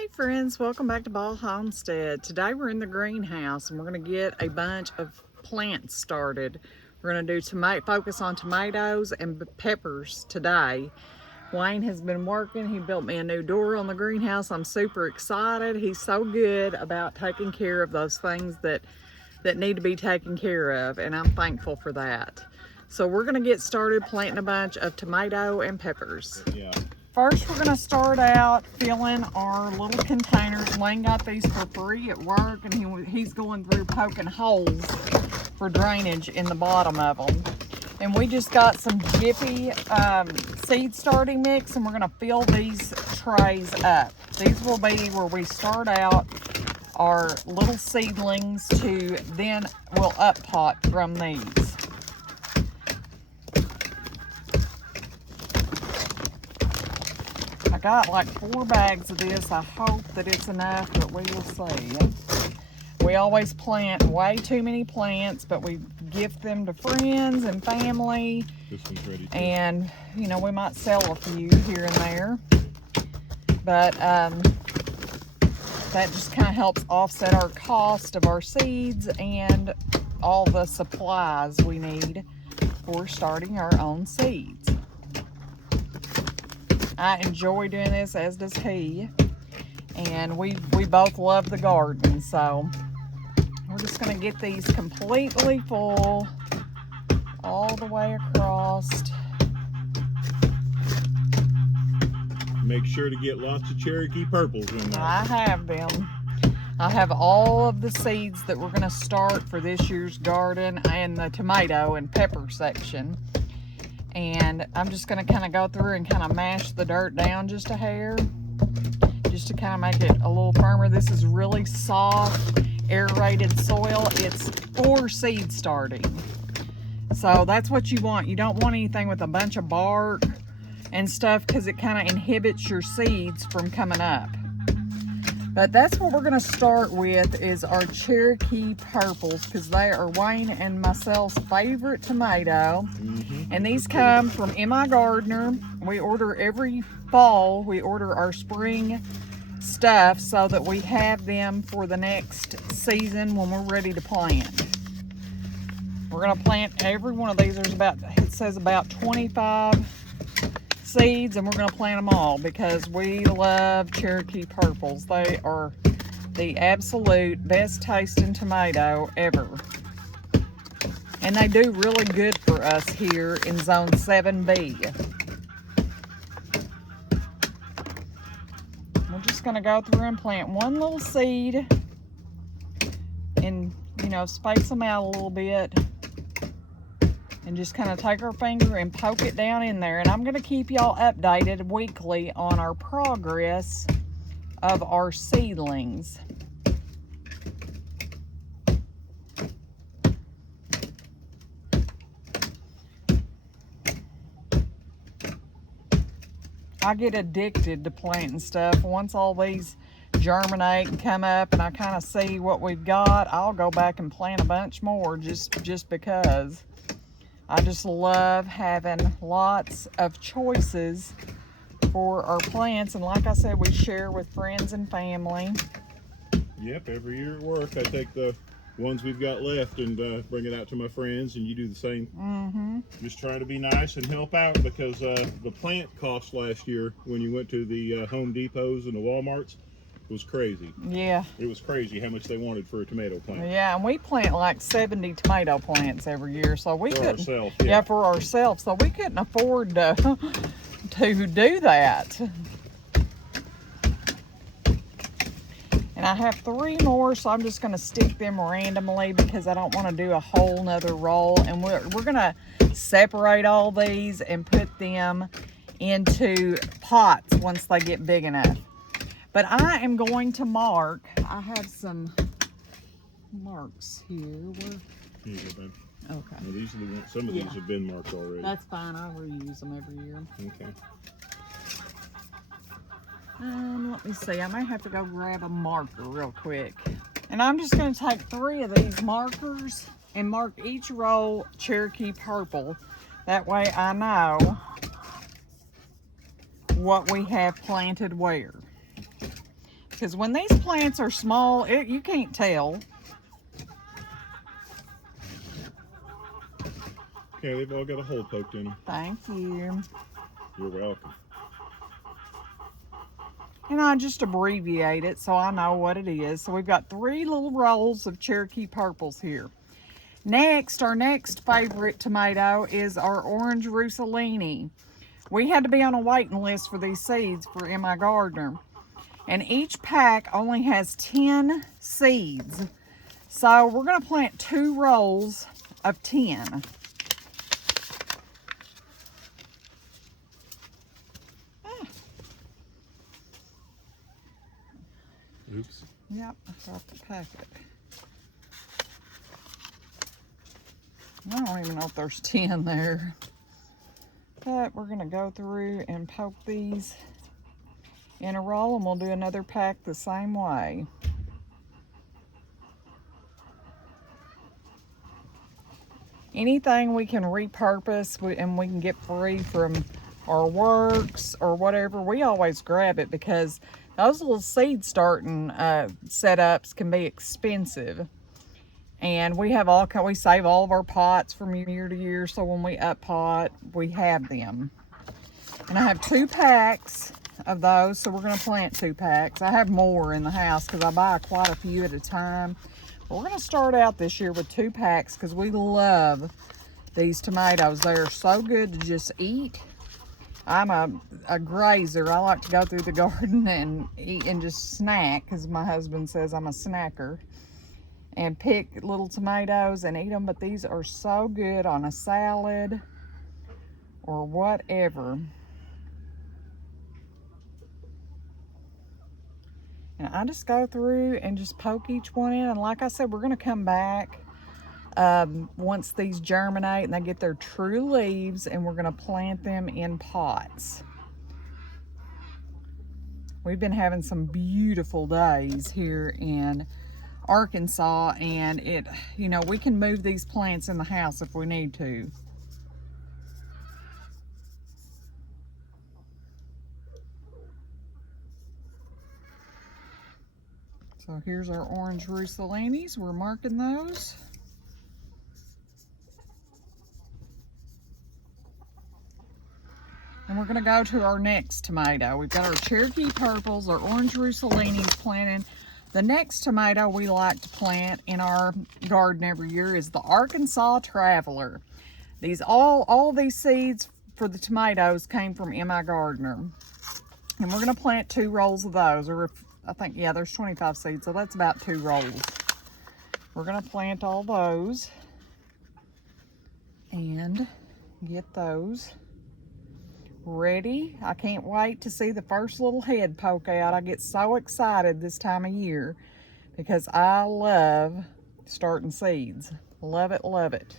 Hey friends, welcome back to Ball Homestead. Today we're in the greenhouse and we're going to get a bunch of plants started. We're going to do focus on tomatoes and peppers today. Wayne has been working. He built me a new door on the greenhouse. I'm super excited. He's so good about taking care of those things that need to be taken care of, and I'm thankful for that. So we're going to get started planting a bunch of tomato and peppers. Yeah. First, we're going to start out filling our little containers. Wayne got these for free at work, and he's going through poking holes for drainage in the bottom of them. And we just got some Jiffy seed starting mix, and we're going to fill these trays up. These will be where we start out our little seedlings to then we'll up pot from these. I got like 4 bags of this. I hope that it's enough, but we will see. We always plant way too many plants, but we gift them to friends and family. This one's ready too. And, you know, we might sell a few here and there. But that just kind of helps offset our cost of our seeds and all the supplies we need for starting our own seeds. I enjoy doing this, as does he, and we both love the garden, so we're just going to get these completely full all the way across. Make sure to get lots of Cherokee purples in there. I have them. I have all of the seeds that we're going to start for this year's garden and the tomato and pepper section. And I'm just going to kind of go through and kind of mash the dirt down just a hair, just to kind of make it a little firmer. This is really soft, aerated soil. It's for seed starting. So that's what you want. You don't want anything with a bunch of bark and stuff, because it kind of inhibits your seeds from coming up. But that's what we're going to start with, is our Cherokee purples, because they are Wayne and myself's favorite tomato. And these come from M.I. Gardner. We order every fall. We order our spring stuff so that we have them for the next season when we're ready to plant. We're going to plant every one of these. There's it says about 25 seeds, and we're going to plant them all because we love Cherokee purples. They are the absolute best tasting tomato ever, and they do really good for us here in zone 7B. We're just going to go through and plant one little seed and, you know, space them out a little bit. And just kind of take our finger and poke it down in there. And I'm going to keep y'all updated weekly on our progress of our seedlings. I get addicted to planting stuff. Once all these germinate and come up and I kind of see what we've got, I'll go back and plant a bunch more just because. I just love having lots of choices for our plants, and like I said, we share with friends and family. Yep, every year at work I take the ones we've got left and bring it out to my friends, and you do the same. Just trying to be nice and help out, because the plant cost last year when you went to the Home Depots and the Walmarts was crazy. Yeah. It was crazy how much they wanted for a tomato plant. Yeah, and we plant like 70 tomato plants every year, so we couldn't. Ourselves, yeah, for ourselves, so we couldn't afford to do that. And I have 3 more, so I'm just going to stick them randomly because I don't want to do a whole nother roll. And we're going to separate all these and put them into pots once they get big enough. But I am going to mark. I have some marks here. Here you go, Ben. Okay. Well, these are the ones, some of these have been marked already. That's fine. I reuse them every year. Okay. Let me see. I may have to go grab a marker real quick. And I'm just going to take 3 of these markers and mark each row Cherokee purple. That way I know what we have planted where. Because when these plants are small, you can't tell. Okay, they've all got a hole poked in them. Thank you. You're welcome. And I just abbreviate it so I know what it is. So we've got 3 little rolls of Cherokee purples here. Next, our next favorite tomato is our orange Russolini. We had to be on a waiting list for these seeds for In My Gardener. And each pack only has 10 seeds. So we're going to plant 2 rolls of 10. Oops. Yep, I dropped the packet. I don't even know if there's 10 there. But we're going to go through and poke these in a roll, and we'll do another pack the same way. Anything we can repurpose and we can get free from our works or whatever, we always grab it, because those little seed starting setups can be expensive. And we have we save all of our pots from year to year, so when we up pot, we have them. And I have 2 packs of those, so we're going to plant 2 packs. I have more in the house because I buy quite a few at a time. But we're going to start out this year with 2 packs because we love these tomatoes. They are so good to just eat. I'm a grazer. I like to go through the garden and eat and just snack, because my husband says I'm a snacker, and pick little tomatoes and eat them. But these are so good on a salad or whatever. And I just go through and just poke each one in. And like I said, we're going to come back once these germinate and they get their true leaves, and we're going to plant them in pots. We've been having some beautiful days here in Arkansas, and we can move these plants in the house if we need to. So here's our orange Russolinis. We're marking those. And we're going to go to our next tomato. We've got our Cherokee purples, our orange Russolinis planted. The next tomato we like to plant in our garden every year is the Arkansas Traveler. All these seeds for the tomatoes came from In My Gardener. And we're going to plant 2 rolls of those. Or I think, yeah, there's 25 seeds, so that's about 2 rolls. We're going to plant all those and get those ready. I can't wait to see the first little head poke out. I get so excited this time of year because I love starting seeds. Love it, love it.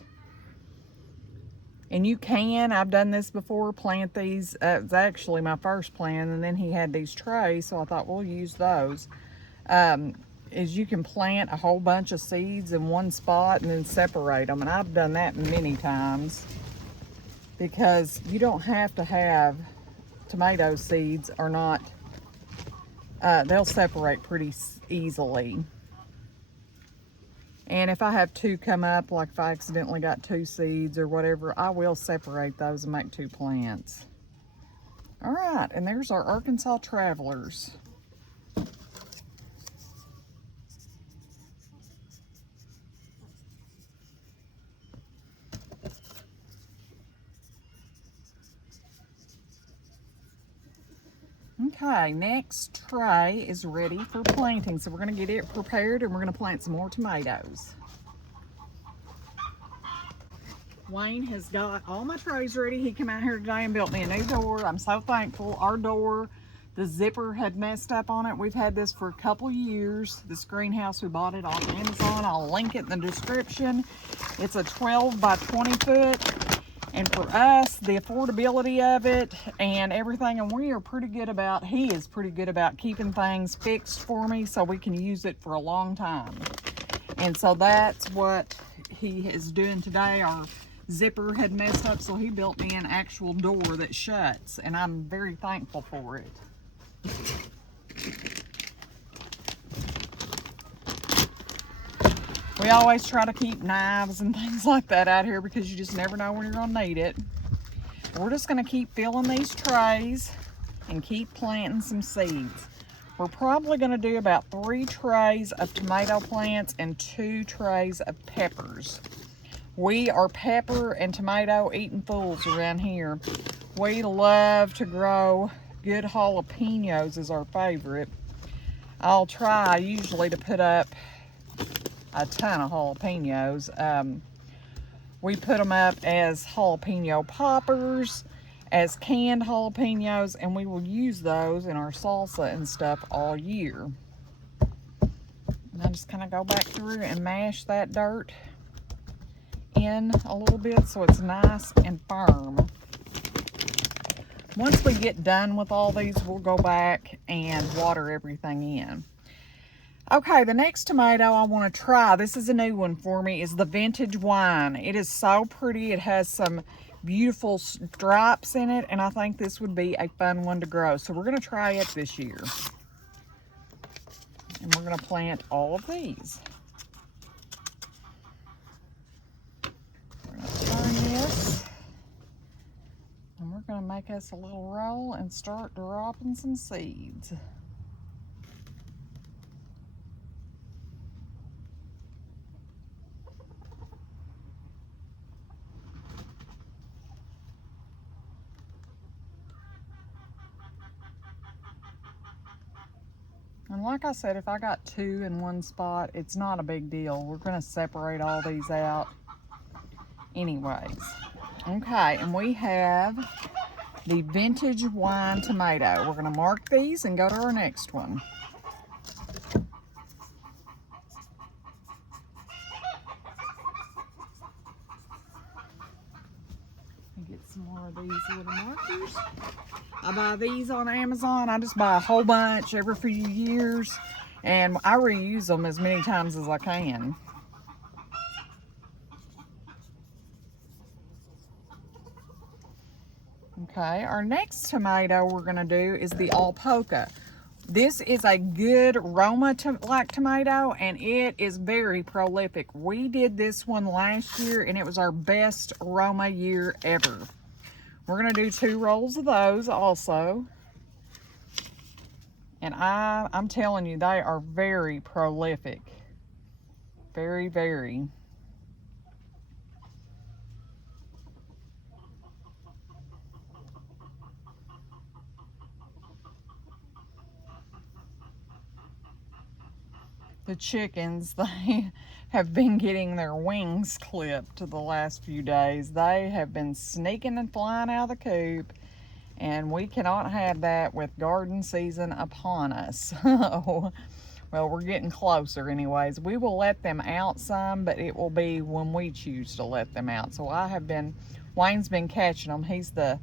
And you can, I've done this before, plant these. It's actually my first plant, and then he had these trays, so I thought we'll use those. Is you can plant a whole bunch of seeds in one spot and then separate them, and I've done that many times, because you don't have to have tomato seeds or not. They'll separate pretty easily. And if I have 2 come up, like if I accidentally got 2 seeds or whatever, I will separate those and make 2 plants. All right, and there's our Arkansas Travelers. Okay, next tray is ready for planting. So we're going to get it prepared, and we're going to plant some more tomatoes. Wayne has got all my trays ready. He came out here today and built me a new door. I'm so thankful. Our door, the zipper had messed up on it. We've had this for a couple years. This greenhouse, we bought it off Amazon. I'll link it in the description. It's a 12 by 20 foot. And for us, the affordability of it and everything, and he is pretty good about keeping things fixed for me so we can use it for a long time. And so that's what he is doing today. Our zipper had messed up, so he built me an actual door that shuts, and I'm very thankful for it. We always try to keep knives and things like that out here because you just never know when you're gonna need it. We're just gonna keep filling these trays and keep planting some seeds. We're probably gonna do about 3 trays of tomato plants and 2 trays of peppers. We are pepper and tomato eating fools around here. We love to grow good jalapenos is our favorite. I'll try usually to put up a ton of jalapenos. We put them up as jalapeno poppers, as canned jalapenos, and we will use those in our salsa and stuff all year. And I just kind of go back through and mash that dirt in a little bit so it's nice and firm. Once we get done with all these, we'll go back and water everything in. Okay, the next tomato I want to try, this is a new one for me, is the Vintage Wine. It is so pretty. It has some beautiful stripes in it, and I think this would be a fun one to grow. So we're going to try it this year. And we're going to plant all of these. We're going to turn this, and we're going to make us a little roll and start dropping some seeds. And like I said, if I got 2 in one spot, it's not a big deal. We're going to separate all these out anyways. Okay, and we have the Vintage Wine tomato. We're going to mark these and go to our next one. Get some more of these little markers. I buy these on Amazon. I just buy a whole bunch every few years, and I reuse them as many times as I can. Okay, our next tomato we're going to do is the Alpoca. This is a good Roma-like tomato, and it is very prolific. We did this one last year, and it was our best Roma year ever. We're going to do 2 rolls of those also. And I'm telling you, they are very prolific. Very, very. The chickens, they have been getting their wings clipped the last few days. They have been sneaking and flying out of the coop, and we cannot have that with garden season upon us. Well, we're getting closer anyways. We will let them out some, but it will be when we choose to let them out. So Wayne's been catching them. He's the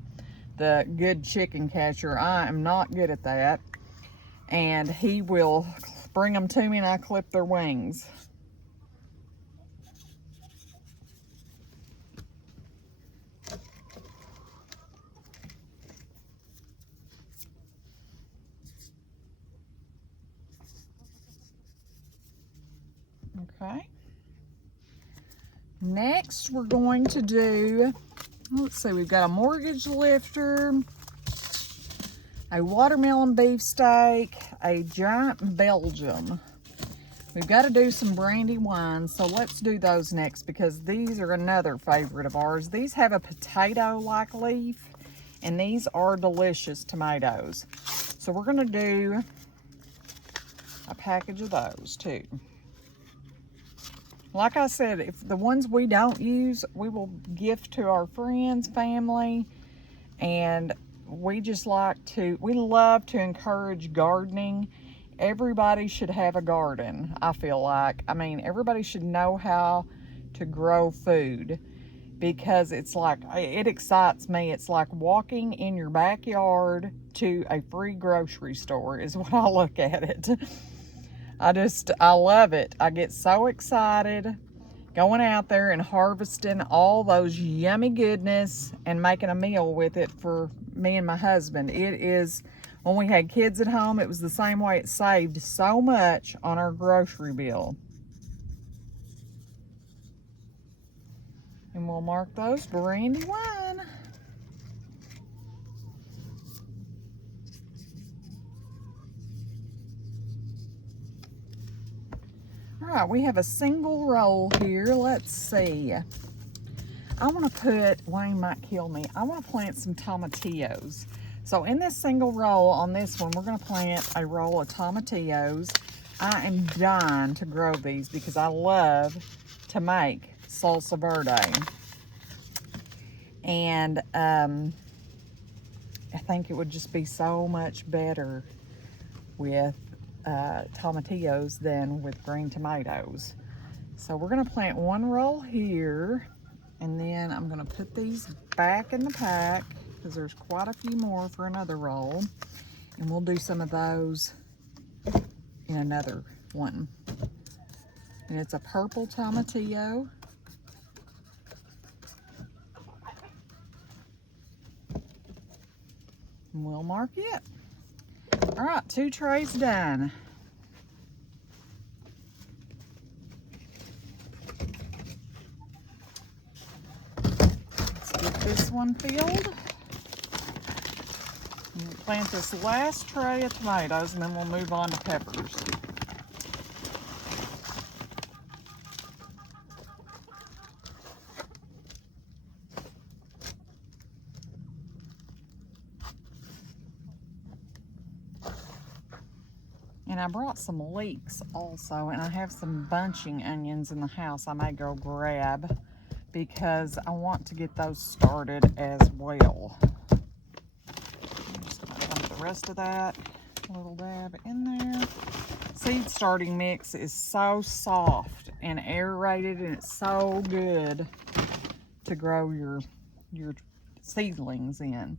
good chicken catcher. I am not good at that. And he will bring them to me and I clip their wings. Okay. Next, we're going to do, let's see, we've got a mortgage lifter, a watermelon beefsteak, a giant Belgium. We've got to do some brandy wines, so let's do those next because these are another favorite of ours. These have a potato-like leaf, and these are delicious tomatoes. So we're going to do a package of those too. Like I said, if the ones we don't use, we will gift to our friends, family, and we love to encourage gardening. Everybody should have a garden, I feel like. I mean, everybody should know how to grow food because it excites me. It's like walking in your backyard to a free grocery store is what I look at it. I love it. I get so excited going out there and harvesting all those yummy goodness and making a meal with it for me and my husband. It is, when we had kids at home, it was the same way. It saved so much on our grocery bill. And we'll mark those Brandywine. All right, we have a single roll here. Let's see. I want to put, Wayne might kill me, I want to plant some tomatillos. So in this single roll on this one, we're going to plant a roll of tomatillos. I am dying to grow these because I love to make salsa verde. And I think it would just be so much better with tomatillos than with green tomatoes. So we're going to plant one roll here, and then I'm going to put these back in the pack because there's quite a few more for another roll, and we'll do some of those in another one. And it's a purple tomatillo. And we'll mark it. All right, 2 trays done. Let's get this one filled. And we'll plant this last tray of tomatoes, and then we'll move on to peppers. And I brought some leeks also, and I have some bunching onions in the house I may go grab because I want to get those started as well. I'm just going to dump the rest of that little dab in there. Seed starting mix is so soft and aerated, and it's so good to grow your seedlings in.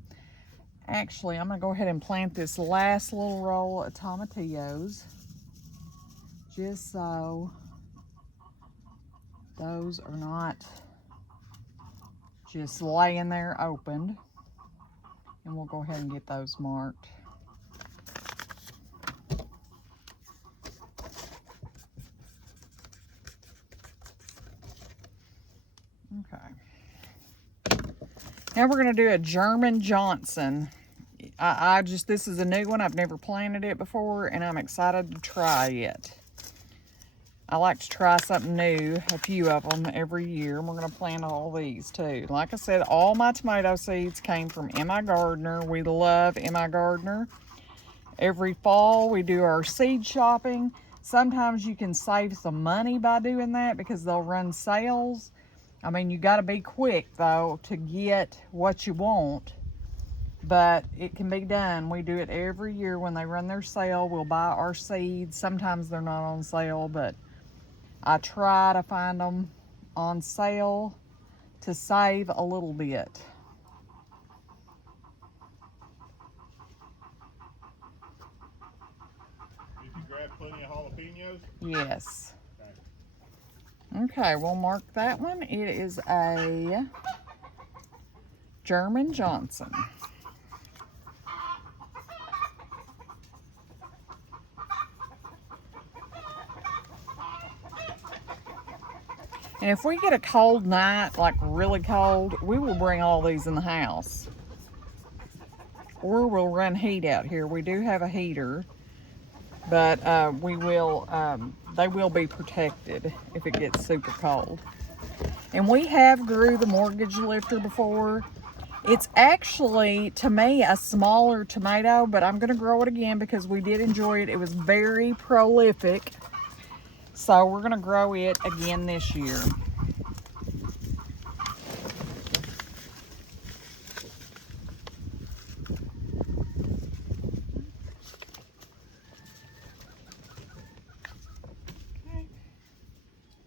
Actually, I'm going to go ahead and plant this last little roll of tomatillos just so those are not just laying there opened. And we'll go ahead and get those marked. Okay. Now we're going to do a German Johnson. This is a new one. I've never planted it before, and I'm excited to try it. I like to try something new, a few of them every year, and we're going to plant all these too. Like I said, all my tomato seeds came from M.I. Gardner. We love M.I. Gardner. Every fall, we do our seed shopping. Sometimes you can save some money by doing that because they'll run sales. I mean, you got to be quick, though, to get what you want. But it can be done. We do it every year when they run their sale. We'll buy our seeds. Sometimes they're not on sale, but I try to find them on sale to save a little bit. Did you grab plenty of jalapenos? Yes. Okay, we'll mark that one. It is a German Johnson. And if we get a cold night, like really cold, we will bring all these in the house. Or we'll run heat out here. We do have a heater, but they will be protected if it gets super cold. And we have grew the mortgage lifter before. It's actually, to me, a smaller tomato, but I'm going to grow it again because we did enjoy it. It was very prolific. So we're going to grow it again this year. Okay.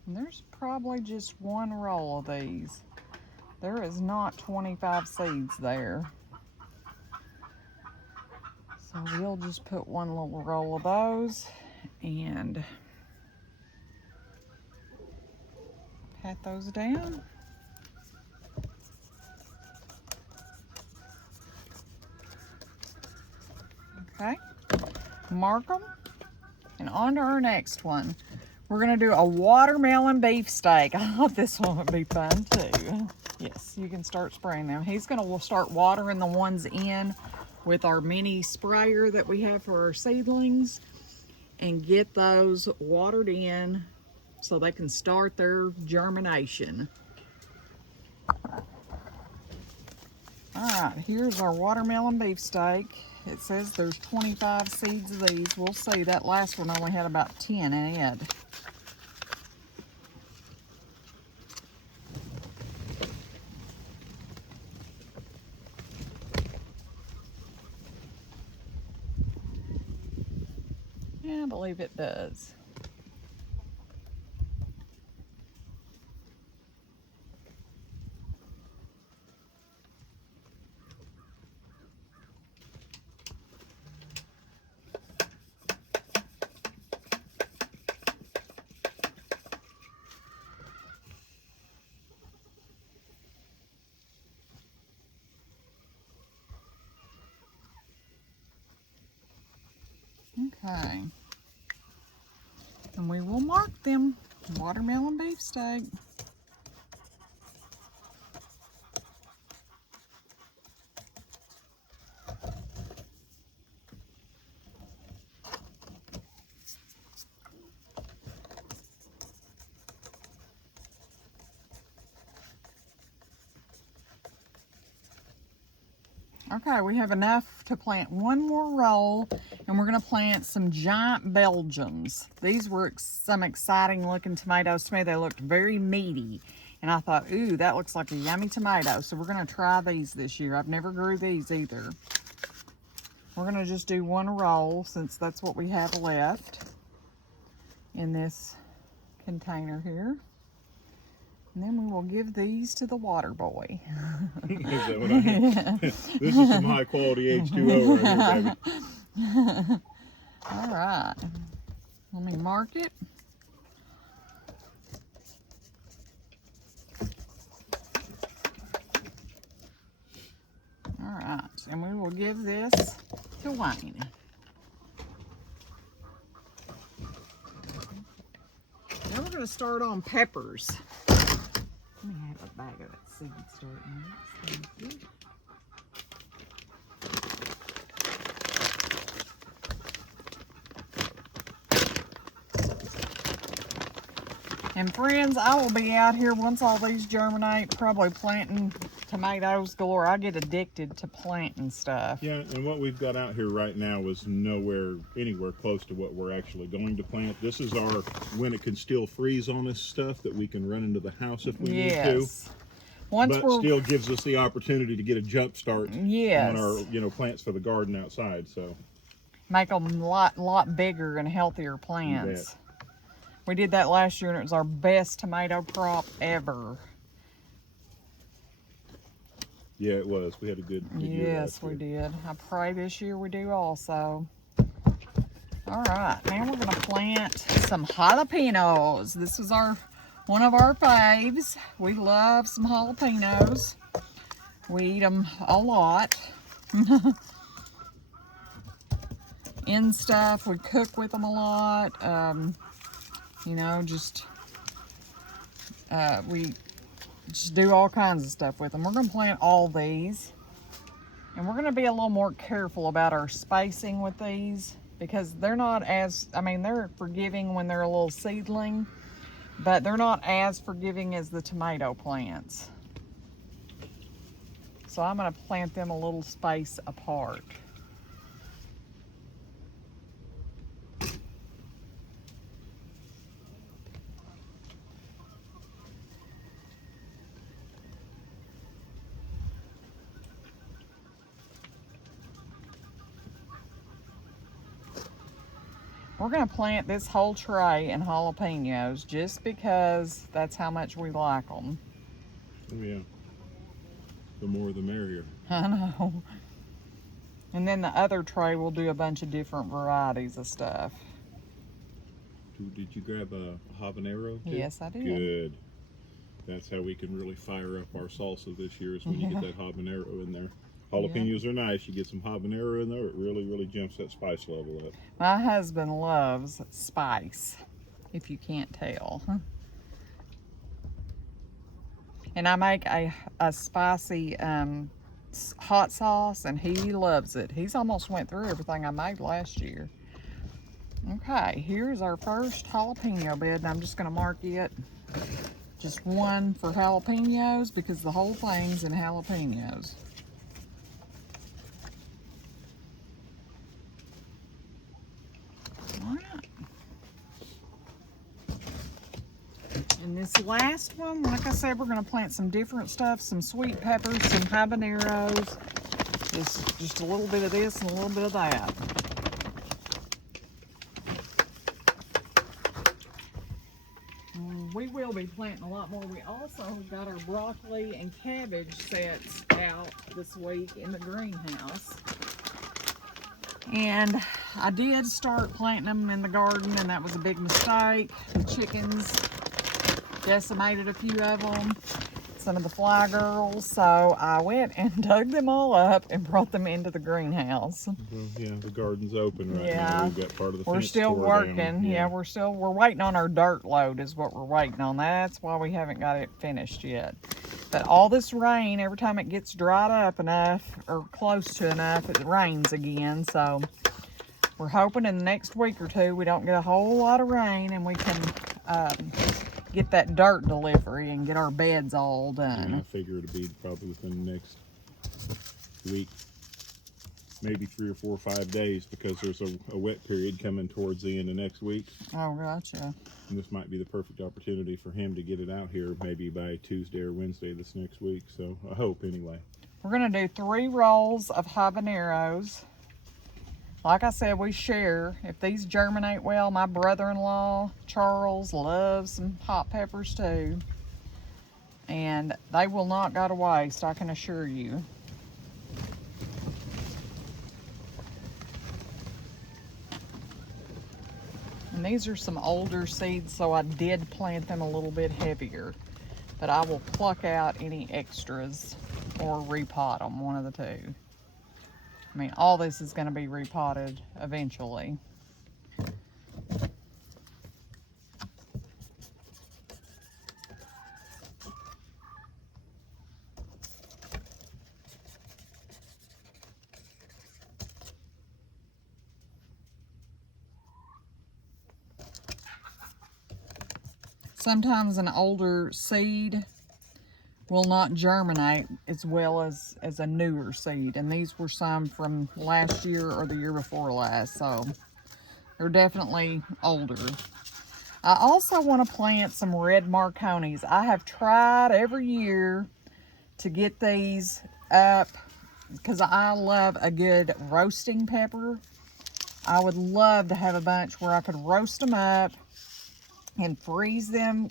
And there's probably just one roll of these. There is not 25 seeds there. So we'll just put one little roll of those and pat those down. Okay, mark them, and on to our next one. We're gonna do a watermelon beefsteak. I thought this one would be fun too. Yes, you can start spraying them. He's gonna start watering the ones in with our mini sprayer that we have for our seedlings and get those watered in so they can start their germination. All right, here's our watermelon beefsteak. It says there's 25 seeds of these. We'll see. That last one only had about 10 in it. Yeah, I believe it does. Okay. And we will mark them. Watermelon beefsteak. Okay, we have enough to plant one more row, and we're going to plant some giant Belgiums. These were some exciting looking tomatoes to me. They looked very meaty, and I thought, ooh, that looks like a yummy tomato. So we're going to try these this year. I've never grew these either. We're going to just do one row since that's what we have left in this container here. And then we will give these to the water boy. Is that what I am? This is some high quality H2O right here, baby. All right. Let me mark it. All right. And we will give this to Wayne. Now we're going to start on peppers. Let me have a bag of that seed starting. Thank you. And friends, I will be out here once all these germinate, probably planting tomatoes galore. I get addicted to planting stuff. Yeah, and what we've got out here right now is anywhere close to what we're actually going to plant. This is our when it can still freeze on us stuff that we can run into the house if we need to. But still gives us the opportunity to get a jump start on our plants for the garden outside. So make them a lot bigger and healthier plants. We did that last year and it was our best tomato crop ever. Yeah, it was. We had a good year. Yes, we did. I pray this year we do also. All right, now we're going to plant some jalapenos. This is one of our faves. We love some jalapenos. We eat them a lot. In stuff, we cook with them a lot. We just do all kinds of stuff with them. We're going to plant all these. And we're going to be a little more careful about our spacing with these because they're not as, they're forgiving when they're a little seedling, but they're not as forgiving as the tomato plants. So I'm going to plant them a little space apart. We're going to plant this whole tray in jalapenos just because that's how much we like them. Oh yeah. The more the merrier. I know. And then the other tray will do a bunch of different varieties of stuff. Did you grab a habanero too? Yes, I did. Good. That's how we can really fire up our salsa this year is when you get that habanero in there. Jalapenos are nice. You get some habanero in there, it really, really jumps that spice level up. My husband loves spice. if you can't tell. And I make a spicy hot sauce, and he loves it. He's almost went through everything I made last year. Okay, here's our first jalapeno bed, and I'm just going to mark it just one for jalapenos because the whole thing's in jalapenos. All right. And this last one, like I said, we're going to plant some different stuff, some sweet peppers, some habaneros, just a little bit of this and a little bit of that. We will be planting a lot more. We also got our broccoli and cabbage sets out this week in the greenhouse. And I did start planting them in the garden, and that was a big mistake. The chickens decimated a few of them, some of the fly girls, so I went and dug them all up and brought them into the greenhouse. Well, yeah, the garden's open right Yeah. now. We've got part of the We're fence still tore working. down. Yeah, we're waiting on our dirt load is what we're waiting on. That's why we haven't got it finished yet. But all this rain, every time it gets dried up enough or close to enough, it rains again. So we're hoping in the next week or two we don't get a whole lot of rain and we can get that dirt delivery and get our beds all done. Yeah, I figure it'll be probably within the next week, maybe 3 or 4 or 5 days, because there's a wet period coming towards the end of next week. Oh, gotcha. And this might be the perfect opportunity for him to get it out here maybe by Tuesday or Wednesday this next week. So I hope anyway. We're gonna do 3 rolls of habaneros. Like I said, we share. If these germinate well, my brother-in-law, Charles, loves some hot peppers too. And they will not go to waste, I can assure you. And these are some older seeds, so I did plant them a little bit heavier. But I will pluck out any extras or repot them, one of the two. I mean, all this is going to be repotted eventually. Sometimes an older seed will not germinate as well as a newer seed, and these were some from last year or the year before last, so they're definitely older. I also want to plant some red Marconis. I have tried every year to get these up because I love a good roasting pepper. I would love to have a bunch where I could roast them up and freeze them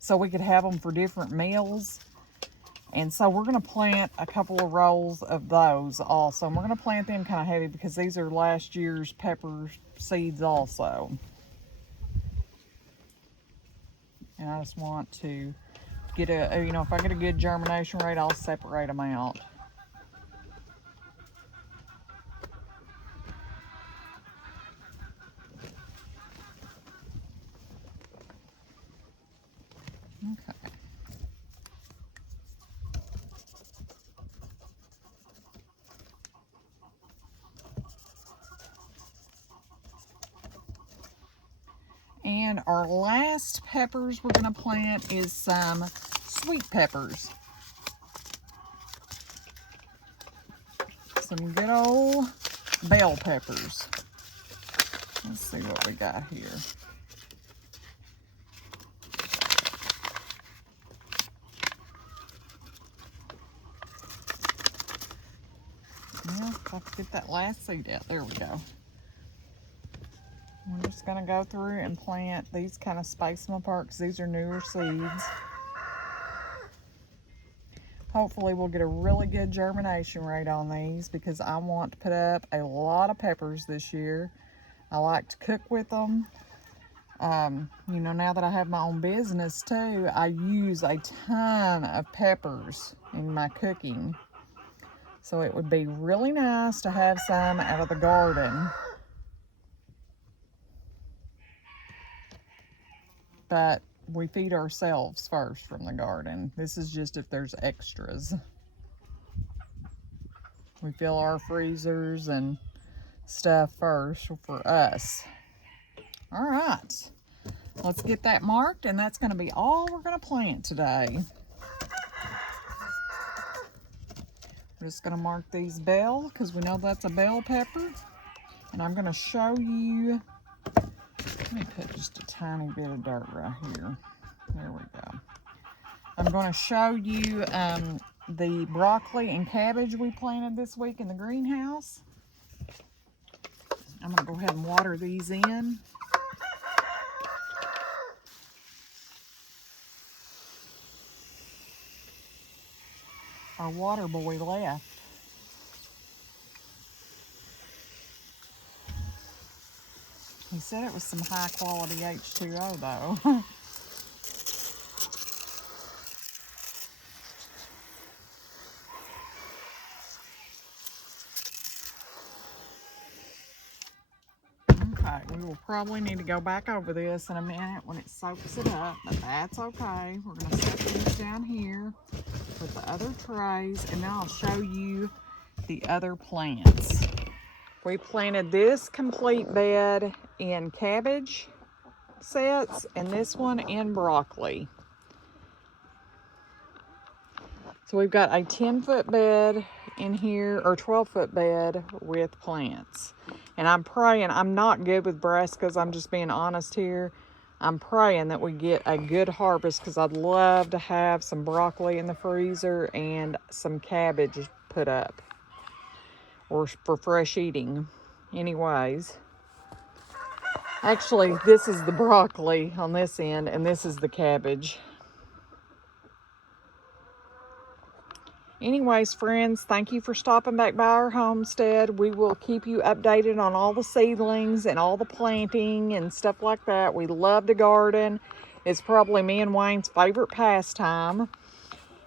so we could have them for different meals. And so we're going to plant a couple of rolls of those also. And we're going to plant them kind of heavy because these are last year's pepper seeds also. And I just want to get a, you know, if I get a good germination rate, I'll separate them out. Okay. And our last peppers we're going to plant is some sweet peppers. Some good old bell peppers. Let's see what we got here. Well, if I could get that last seed out. There we go. I'm just going to go through and plant these, kind of space them apart because these are newer seeds. Hopefully we'll get a really good germination rate on these because I want to put up a lot of peppers this year. I like to cook with them. You know, now that I have my own business too, I use a ton of peppers in my cooking. So it would be really nice to have some out of the garden. but we feed ourselves first from the garden. This is just if there's extras. We fill our freezers and stuff first for us. All right, let's get that marked, and that's going to be all we're going to plant today. We're just going to mark these bell because we know that's a bell pepper. And I'm going to show you, let me put just a tiny bit of dirt right here. There we go. I'm going to show you the broccoli and cabbage we planted this week in the greenhouse. I'm going to go ahead and water these in. Our water boy left. He said it was some high quality H2O though. Okay, we will probably need to go back over this in a minute when it soaks it up, but that's okay. We're going to set these down here with the other trays, and then I'll show you the other plants. We planted this complete bed in cabbage sets and this one in broccoli. So we've got a 10-foot bed in here, or 12-foot bed with plants. And I'm praying, I'm not good with brassicas, I'm just being honest here. I'm praying that we get a good harvest because I'd love to have some broccoli in the freezer and some cabbage put up, or for fresh eating. Anyways, actually this is the broccoli on this end and this is the cabbage. Anyways, friends, thank you for stopping back by our homestead. We will keep you updated on all the seedlings and all the planting and stuff like that. We love to garden. It's probably me and Wayne's favorite pastime.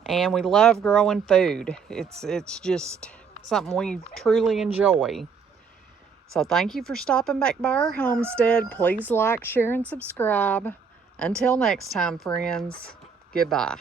And we love growing food. It's just something we truly enjoy. So thank you for stopping back by our homestead. Please like, share, and subscribe. Until next time, friends, goodbye.